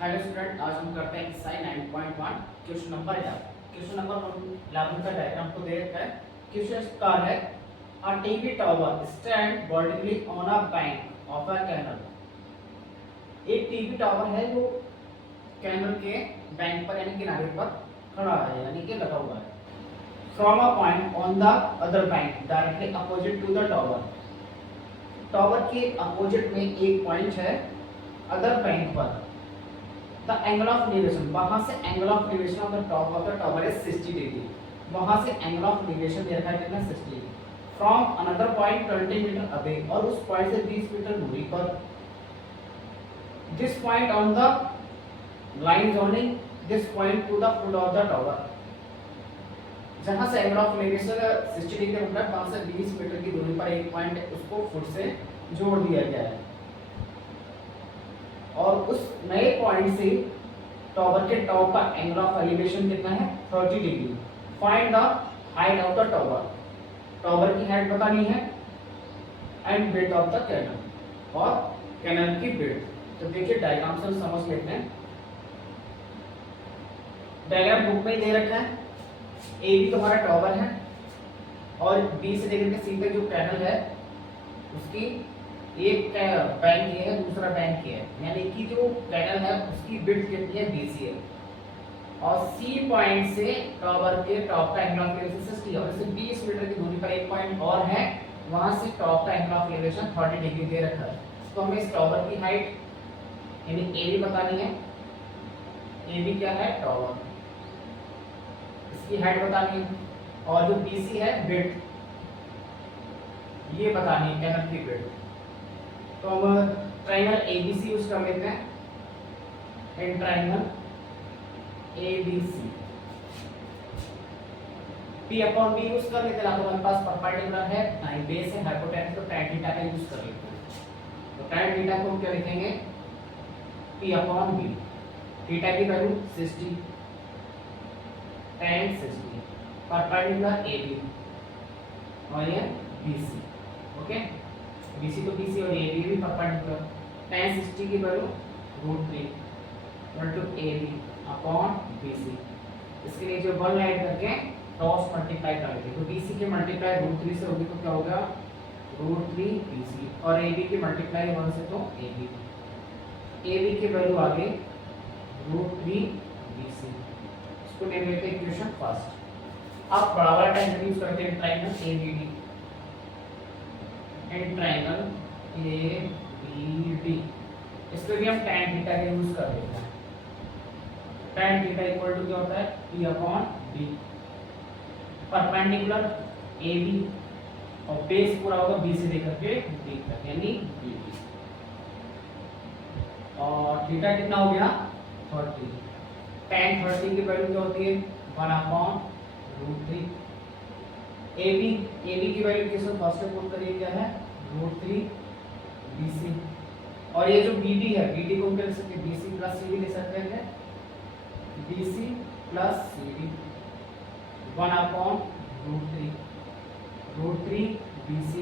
Hello student, आज हम करते हैं exercise 9.1 question number 11। Question number 11 का डायग्राम को दे रखा है। क्वेश्चन का है a TV tower stand vertically on a bank of a canal. एक टीवी टावर है जो कैनल के बैंक पर यानी किनारे पर खड़ा है यानी कि लगा हुआ है। From a point on the other bank directly opposite to the tower. Tower के अपोजिट में एक पॉइंट है अदर बैंक पर। द एंगल ऑफ डेविएशन, वहां से angle of deviation of the top of the tower is 60 degree. वहां से angle of deviation दे रखा है कितना, 60 degree. From another point 20 metre away, और उस पॉइंट से 20 मीटर दूरी पर। This point on the line joining this point to the foot of the tower. जहां से एंगल ऑफ डेविएशन 60 डिग्री होता है वहां से 20 मीटर की दूरी पर एक पॉइंट है, उसको फुट से जोड़ दिया गया है। और उस नए पॉइंट से टावर के टॉप का एंगल ऑफ एलिवेशन कितना है, 30 degree. Find the height of the tower, tower की हाइट बतानी है, and width of the canal, और कैनल की विड्थ। तो देखिए डायग्राम से समझ लेते हैं। डायग्राम बुक में दे रखा है। ए बी तुम्हारा टावर है और बी से लेकर के सी तक जो कैनल है उसकी एक बैंक ये है, दूसरा बैंक ये है, यानी कि जो कैनल है उसकी विड्थ कितनी है, BC है। और सी पॉइंट से टावर के टॉप का एंगल ऑफ एलिवेशन 60 है, और इससे 20 मीटर की दूरी पर एक पॉइंट और है, वहां से टॉप का एंगल ऑफ एलिवेशन 30 डिग्री दे रखा है। तो हमें इस टावर की हाइट यानी AB बतानी है। AB क्या है, टावर, इसकी हाइट बतानी है, और जो BC है विड्थ, ये बतानी है कैनल की विड्थ। तो हम ट्रायंगल ABC यूज कर लेते हैं। In triangle ABC P upon B use कर लेते हैं। ना तो हमारे पास परपेंडिकुलर है ना ही बेस है, हाइपोटेनस, तो tan थीटा का यूज कर लेते हैं। तो tan थीटा को हम क्या लिखेंगे, P अपॉन B। थीटा की वैल्यू 60, tan 60, परपेंडिकुलर AB और ये BC। ओके, BC तो BC और AB भी परपेंडिकुलर। tan 60 की value √3 into AB upon BC। इसके लिए जो 1 ऐड करके क्रॉस मल्टीप्लाई कर लेते हैं। तो BC के मल्टीप्लाई √3 से होगी तो क्या होगा, √3 BC, और AB की मल्टीप्लाई 1 से तो AB। AB की वैल्यू आ गई √3 BC। इसको ले लेते हैं इक्वेशन फर्स्ट। अब बराबर ट्रायंगल यूज करते हैं, triangle ABD। And triangle ABD, इस पे भी हम tan थीटा का यूज कर लेते हैं। tan थीटा इक्वल टू क्या होता है, P upon B। Perpendicular AB और बेस पूरा होगा B से लेकर के D तक, यानी BD। और थीटा कितना हो गया, 30। tan 30 की वैल्यू क्या होती है, 1 अपॉन √3। AB की वैल्यू किस फर्स्ट से पुट करिए, क्या है, √3 BC। और ये जो BD है, BD को हम क्या लिख सकते हैं, BC प्लस CD ले सकते हैं। BC plus CD 1 upon √3 BC।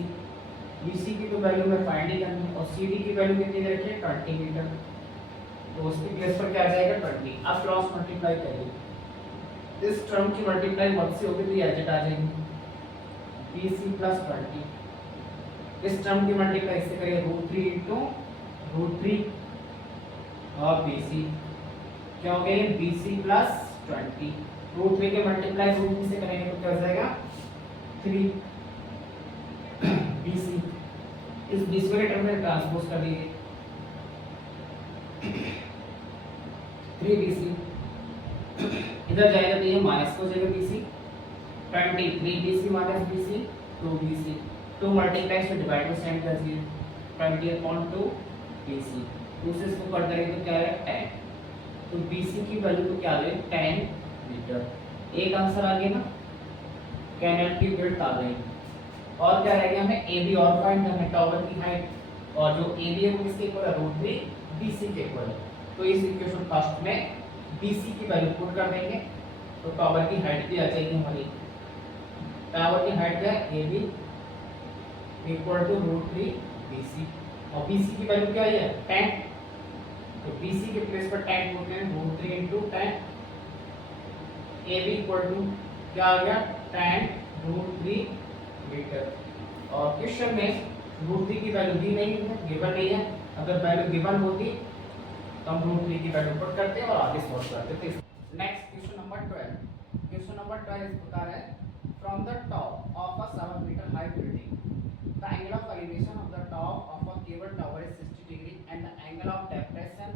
BC की तो वैल्यू में फाइंड ही करनी है, और CD की वैल्यू कितनी दे रखी है, 20 मीटर। तो उसकी प्लेस पर क्या आ जाएगा, 20। अब क्रॉस मल्टीप्लाई करिए, इस टर्म की मल्टीप्लाई 1 से होगी तो ये एडजस्ट आ जाएगी, BC प्लस 20। इस टर्म की मल्टीप्लाई इससे करिए √3 इंटू √3 और BC क्या हो गया, BC प्लस 20। √3 के मल्टीप्लाई √3 से करेंगे तो क्या हो जाएगा, 3 BC। इस 20 के टर्म में ट्रांसपोज कर दीजिए, 3 BC। इधर जाएगा तो ये माइनस हो जाएगा, BC 20, 3 BC minus BC 2 BC। 2 multiply से डिवाइड में सेंड कर दिए, 20 अपॉन 2 BC। 2 से इसको कट करेंगे तो क्या है, 10। तो BC की वैल्यू तो क्या आ गई, 10 मीटर। एक आंसर आ गया ना, कैनल की विड्थ आ गई। और क्या रह गया, हमें AB और फाइंड करना है, टावर की हाइट, और जो AB है वो किसके इक्वल है, √3 BC के इक्वल है। तो इस इक्वेशन फर्स्ट में BC की वैल्यू पुट कर देंगे तो टावर की हाइट भी आ जाएगी हमारी। टावर की हाइट क्या है, AB इक्वल टू √3 BC, और BC की वैल्यू क्या है, 10। तो BC के प्लेस पर 10 होते हैं, √3 इंटू 10, AB इक्वल टू क्या आ गया 10√3 मीटर। और क्वेश्चन में √3 की वैल्यू दी नहीं है, गिवन नहीं है। अगर वैल्यू गिवन होती तो हम √3 की वैल्यू पुट करते और आगे सॉल्व करते थे। Next question number 12। Question number 12 इस प्रकार है, from the top of a 7 metre high building the angle of elevation of the top of a cable tower is 60 degree and the angle of depression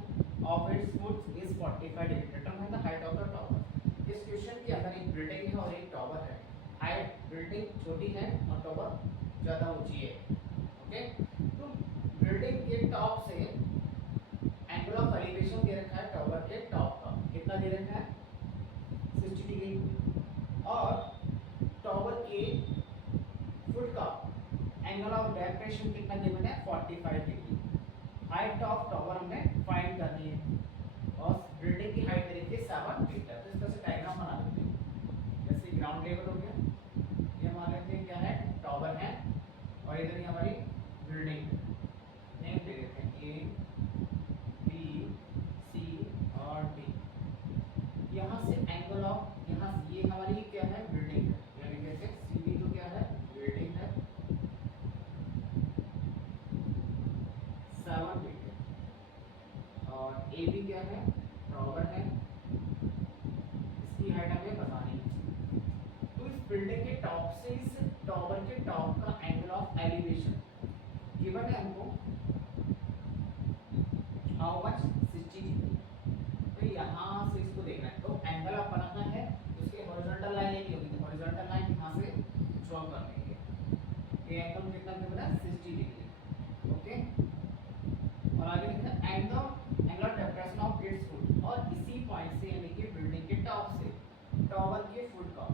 of its foot is 45 degree. Determine the height of the tower. इस क्वेश्चन के अंदर एक building है और एक tower है। Height building छोटी है और टावर ज्यादा ऊंची है। ओके, तो बिल्डिंग के टॉप से एंगल ऑफ एलिवेशन दे रखा है टावर के टॉप का, कितना दे रखा है 60 डिग्री, और टावर के फुट का एंगल ऑफ डेप्रेशन कितना गिवन है 45 डिग्री। हाइट ऑफ टावर हमें फाइंड करनी है और बिल्डिंग की हाइट दे रखी है 7 मीटर। तो इस तरह से डायग्राम बना लेते हैं। जैसे ग्राउंड लेवल हो गया, ये मान लेते हैं क्या है टावर है, और इधर ही हमारी बिल्डिंग नेम दे देते हैं A B C और D। यहाँ से एंगल ऑफ, यहाँ से ये हमारी क्या है बिल्डिंग है, यानी जैसे CD तो क्या है बिल्डिंग है 7 मीटर, और AB क्या है टावर है, इसकी हाइट हमें बतानी है। तो इस बिल्डिंग के टॉप से इस टावर के टॉप का एंगल ऑफ एलिवेशन गिवन है हमको हाउ मच 60 डिग्री। तो यहाँ से इसको देखना है, तो एंगल ऑफ बनाना है तो उसकी हॉरिजॉन्टल लाइन ये होगी, तो हॉरिजॉन्टल लाइन यहाँ से ड्रॉ कर लेंगे। ये एंगल कितना गिवन है 60 डिग्री। ओके, और आगे लिखा है angle of depression of its foot, और इसी पॉइंट से यानी कि बिल्डिंग के टॉप से टावर के फुट का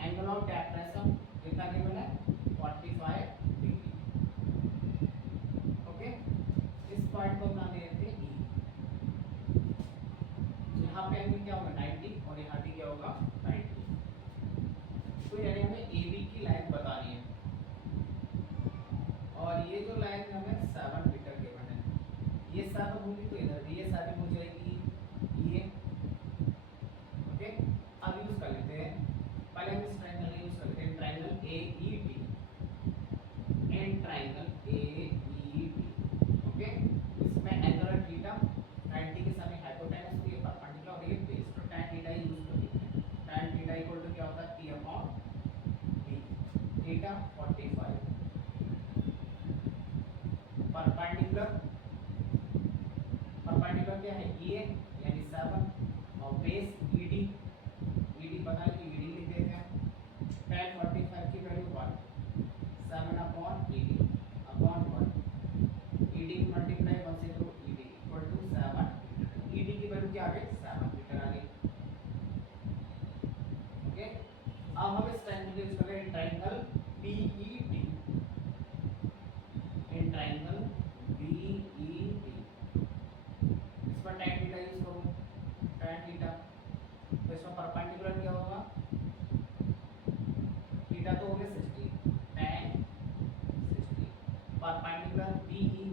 एंगल ऑफ डेप्रेशन कितना गिवन है 45 डिग्री। ओके, इस पॉइंट को बना देते हैं E। यहाँ पे एंगल क्या होगा 90 और यहाँ भी क्या होगा 90। तो यानी हमें AB की लाइन बतानी है, और ये जो लाइन हमें 7 मीटर गिवन है, ये 7 होगी तो इधर भी ये 7 हो जाएगी ये। ओके, अब यूज कर लेते हैं, पहले हम इस ट्रायंगल यूज करते हैं, triangle AED and triangle AED। Okay, इसमें एंगल थीटा 90 के सामने हाइपोटेनस की परपेंडिकुलर और ये बेस, तो tan थीटा यूज करते हैं। tan थीटा इक्वल टू क्या होता है P/B, थीटा 45, परपेंडिकुलर क्या है EA यानी 7, और बेस ED पता है कि ED लिख देते हैं। tan 45 की value 1, 7/ED upon 1, ED multiply 1 से तो ED equal to 7 metre. ED की वैल्यू क्या आ गई 7 मीटर आ गई। ओके, अब हम इस ट्रायंगल यूज कर रहे हैं triangle BED, in triangle BED इस पर tan थीटा यूज करो, tan थीटा, तो इसमें परपेंडिकुलर क्या होगा थीटा तो हो गया 60, tan 60, परपेंडिकुलर BE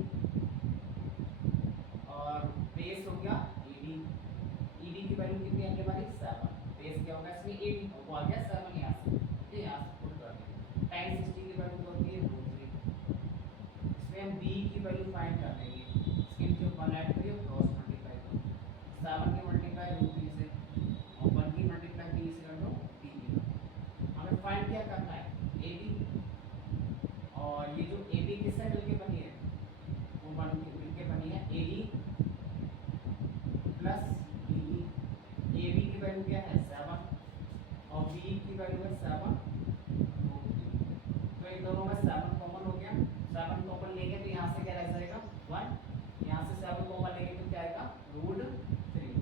और बेस हो गया ED की वैल्यू कितनी आएगी हमारी 7, बेस क्या होगा इसमें 80, तो वो आ गया 7 यहाँ से। ठीक है, यहाँ से पुट कर देंगे, tan 60 की वैल्यू होती है √3, इसमें हम B की वैल्यू फाइंड कर लेंगे, इसके नीचे 1 ऐड करिए क्रॉस मल्टीप्लाई करो, 7 की मल्टीप्लाई √3 से और 1 की मल्टीप्लाई B से कर दो PB। हमें फाइंड क्या करना है AB, और ये जो AB किस साइड मिलके बनी है वो मिलके बनी है AE प्लस BE। AB की वैल्यू क्या है 7 और BE की वैल्यू है 7, तो इन दोनों में 7 कॉमन हो गया, 7 कॉमन लेंगे तो यहाँ से क्या रह जाएगा 1, यहाँ से 7 कॉमन लेंगे तो क्या आएगा √3,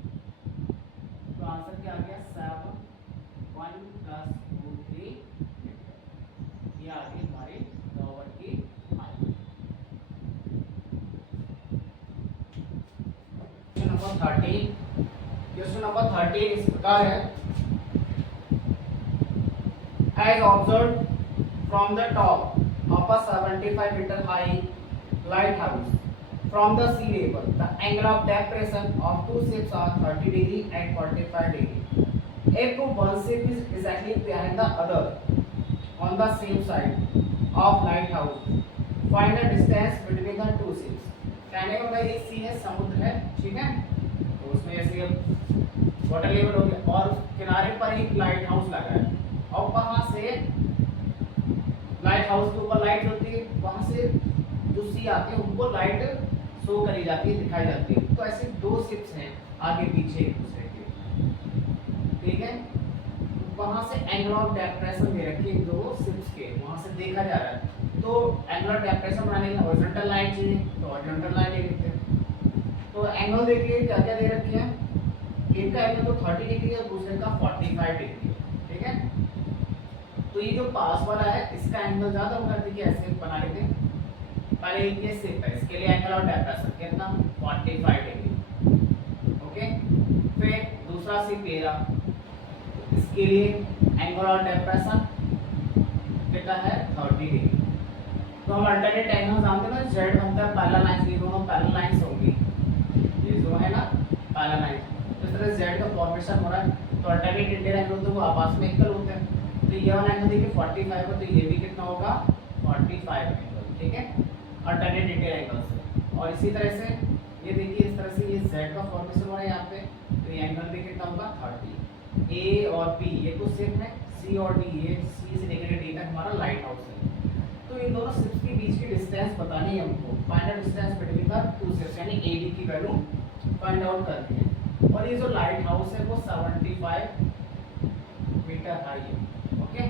तो आंसर क्या आ गया 7 1 प्लस √3 मीटर। ये आ गई हमारी टावर की हाइट। क्वेश्चन नंबर 13 इस प्रकार है, as observed from the top of a 75 meter high lighthouse from the sea level the angle of depression of two ships are 30 degree and 45 degree if one ship is exactly behind the other on the same side of lighthouse find the distance between the two ships। कहने का भाई एक सी है, समुद्र है, ठीक है, तो उसमें ऐसे वाटर लेवल हो गया और किनारे पर एक लाइट हाउस लगा है और वहां से लाइट हाउस के ऊपर लाइट होती है, वहां से जो सी आते हैं उनको लाइट शो करी जाती है, दिखाई जाती है। तो ऐसे दो शिप्स हैं आगे पीछे एक दूसरे के, ठीक है, वहां से एंगल ऑफ डेप्रेशन दे रखी है दो शिप्स के, वहां से देखा जा रहा है। तो एंगल ऑफ डेप्रेशन बनाने के लिए हॉरिजॉन्टल लाइन चाहिए, तो हॉरिजॉन्टल लाइन ले लेते हैं। तो एंगल देखिए क्या क्या दे रखे हैं, एक का एंगल तो 30 डिग्री है, दूसरे का 45 डिग्री है, ठीक है। तो ये जो पास वाला है इसका एंगल ज्यादा होगा, देखिए ऐसे बना लेते हैं। पहले ये शिप है, इसके लिए एंगल ऑफ डेप्रेशन कितना 45 डिग्री, ओके। फिर दूसरा शिप ये रहा, इसके लिए एंगल ऑफ डेप्रेशन कितना है 30 डिग्री। तो हम अल्टरनेट एंगल जानते हैं ना, जेड बनता है पैरेलल लाइंस, ये दोनों पैरेलल लाइंस होंगी, ये जो है ना पैरेलल लाइन, तो इस तरह जेड का फॉर्मेशन हो रहा है। तो अल्टरनेट इंटीरियर एंगल तो वो आपस में इक्वल होते हैं। तो ये वाला एंगल देखिए 45 है, तो ये भी कितना होगा 45 एंगल, ठीक है, अल्टरनेट इंटीरियर एंगल से। और इसी तरह से ये देखिए इस तरह से ये जेड का फॉर्मेशन हो रहा है यहाँ पे, तो ये एंगल भी कितना होगा 30। ए और बी ये कुछ शिप है, सी और डी ये सी से लेकर डी तक हमारा लाइट हाउस है। तो इन दोनों शिप्स के बीच की डिस्टेंस बतानी है हमको, find the distance between the two ships, यानी ए बी की वैल्यू फाइंड आउट करनी है। और ये जो लाइट हाउस है वो 75 मीटर हाई है, ओके।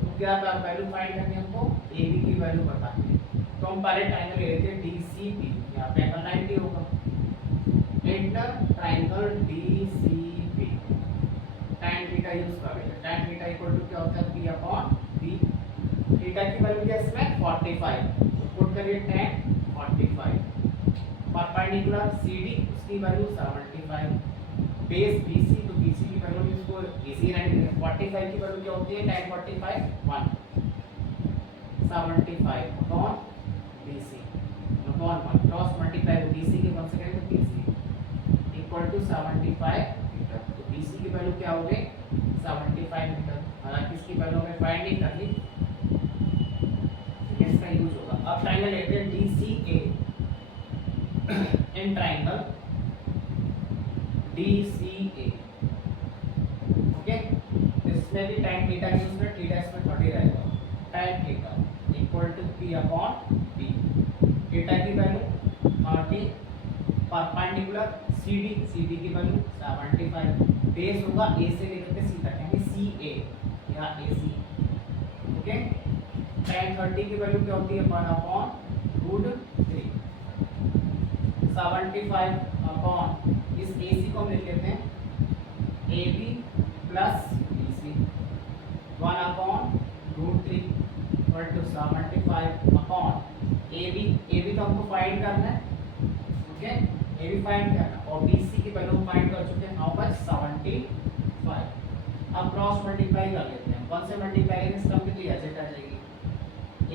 तो क्या वैल्यू फाइंड करनी है हमको, ए बी की वैल्यू बतानी है। तो हम पहले ट्रायंगल ले लेते हैं डी सी बी, यहाँ पे एंगल 90 होगा, inter triangle D C B, tan theta use कर लेंगे। tan थीटा इक्वल टू क्या होता है p अपॉन b, थीटा की वैल्यू क्या है इसमें 45, तो पुट करिए tan 45, परपेंडिकुलर CD उसकी वैल्यू 75, बेस BC, तो BC की वैल्यू इसको इजी रहने देंगे। 45 की वैल्यू क्या होती है tan 45 1, 75 upon BC upon 1, cross multiply BC के 1 से करें तो BC इक्वल टू 75 मीटर। तो BC की वैल्यू क्या हो गई 75 मीटर। हालांकि इसकी वैल्यू हमें फाइंड नहीं करनी, इसका यूज होगा। अब ट्रायंगल लेते हैं DCA, in triangle DCA, okay, इसमें भी tan थीटा की उसमें थीटा इसमें 30 रहेगा, tan theta equal to p upon b, theta की वैल्यू 30, परपेंडिकुलर CD की वैल्यू 75, बेस होगा a से लेकर के c तक, यानी CA या AC, ओके। tan 30 की वैल्यू क्या होती है 1 अपॉन √3, 75 अपॉन इस AC को हम लिख लेते हैं AB plus BC, 1 upon √3 equal to 75 upon AB तो हमको फाइंड करना है, ओके, AB फाइंड करना, और BC की वैल्यू फाइंड कर चुके हैं, हाउ मच 75। अब क्रॉस मल्टीप्लाई कर लेते हैं, 1 से मल्टीप्लाई करने से कम कितनी आ जाएगी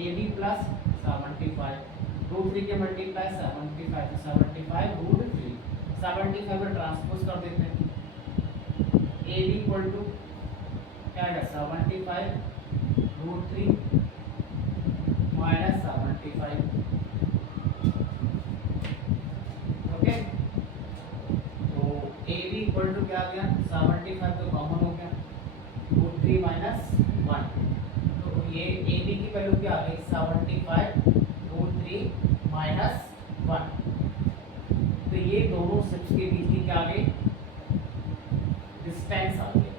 AB प्लस 75, √3 के मल्टीप्लाई 75, तो 75 √3, 75 पर ट्रांसपोज कर देते हैं, AB इक्वल टू क्या है 75 √3 माइनस 75, ओके। तो AB इक्वल टू क्या आ गया 75, तो कॉमन हो गया √3 माइनस 1, तो ये AB की वैल्यू क्या आ गई 75 √3 माइनस 1। तो ये दोनों शिप्स के बीच की क्या आ गई डिस्टेंस आ गई,